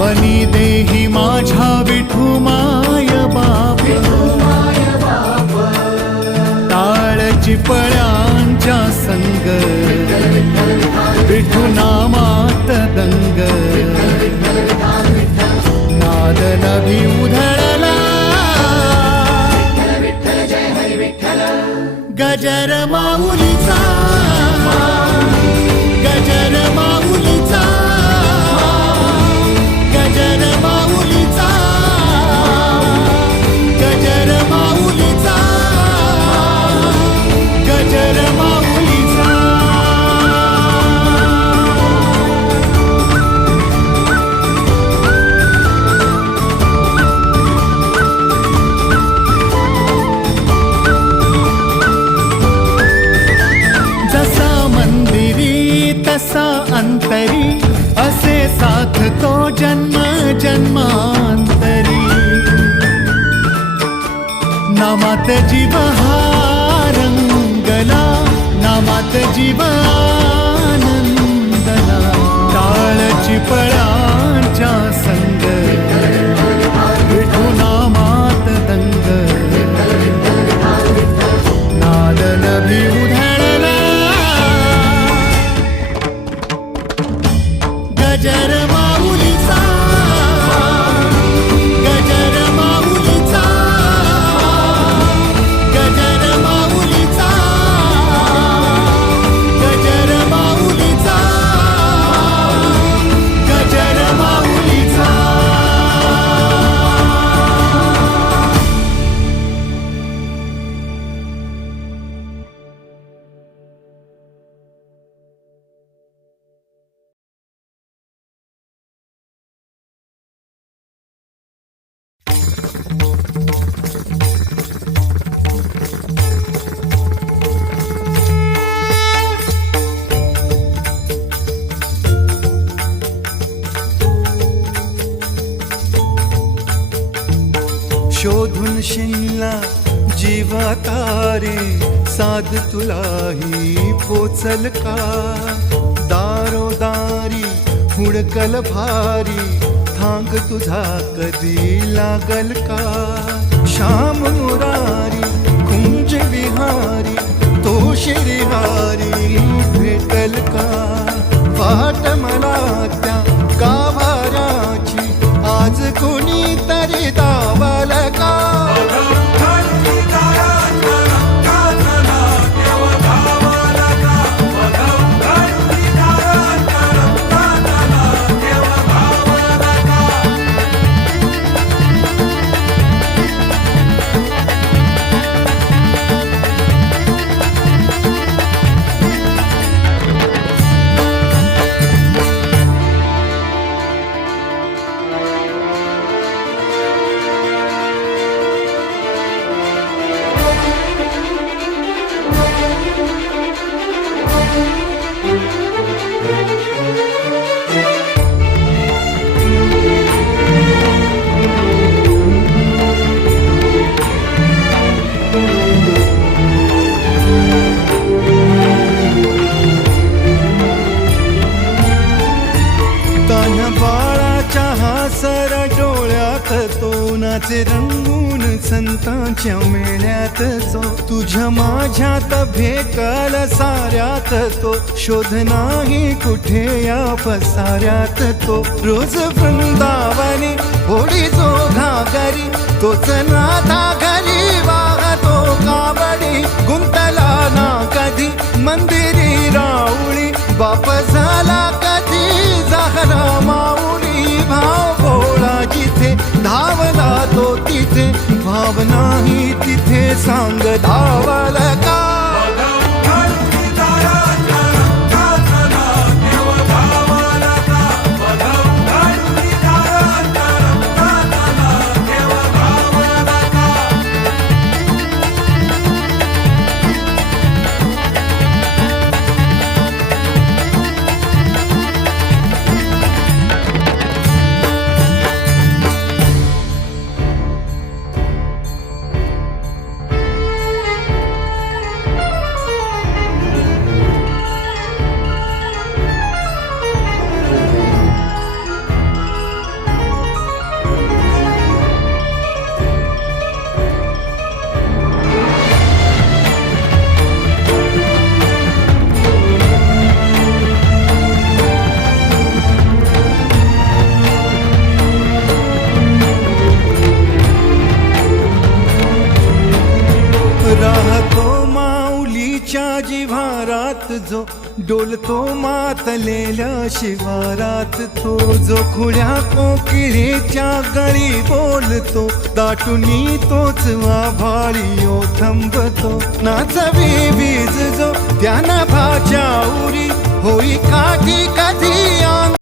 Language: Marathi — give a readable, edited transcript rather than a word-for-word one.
बनी देही माझ्या विठू माय बाप, टाळची पळ्यांच्या संग, विठू नामात दंग, नाद नभी उधळला, गजर माऊलीचा, गजर माऊलीचा, गजर माऊलीचा, गजर माऊलीचा, गजर माऊलीचा. जसा मंदिरी तसा अंतरी, असे साथ तो जन्म जन्मांतरी. नामात जीव हा रंगला, नामात जीव आनंदला, टाळची पळांच्या संग, विठू नामात दंग, नाद नभी उधळला, गजर माऊलीचा, गजर माऊलीचा, गजर माऊलीचा, गजर माऊलीचा, गजर माऊलीचा. शोधून शिनला जीवा तारे, साध तुलाही पोचल का, दारोदारी हुडकल भारी, थांग तुझा कधी लागल का. श्याम मुरारी कुंज विहारी, तो श्रीहारी भेटल का. वाट मला त्या गाभाऱ्याची, आज कोणी तरी दावल का. नाचे रंगून संतांच्या मेळ्यात जो, तुझ्या माझ्यात भेकल साऱ्यात तो. शोध नाही कुठे या पसाऱ्यात तो. रोज वृंदावनी होडी जो घागरी, तोच नाथा घरी वाहतो कावडी. गुंतला ना कधी मंदिरी राऊळी, बाप झाला कधी झाला माऊली. भाव भोळा जिथे धावला तो तिथे, भाव नाही तिथे सांग धावल का. डोलतो मातलेल्या शिवारात तो, जो खुल्या कोकिळेच्या गळी बोलतो, दाटुनी तोच आभाळी ओथंबतो. नाचवी वीज जो त्या नभाच्या उरी, होई काठी कधी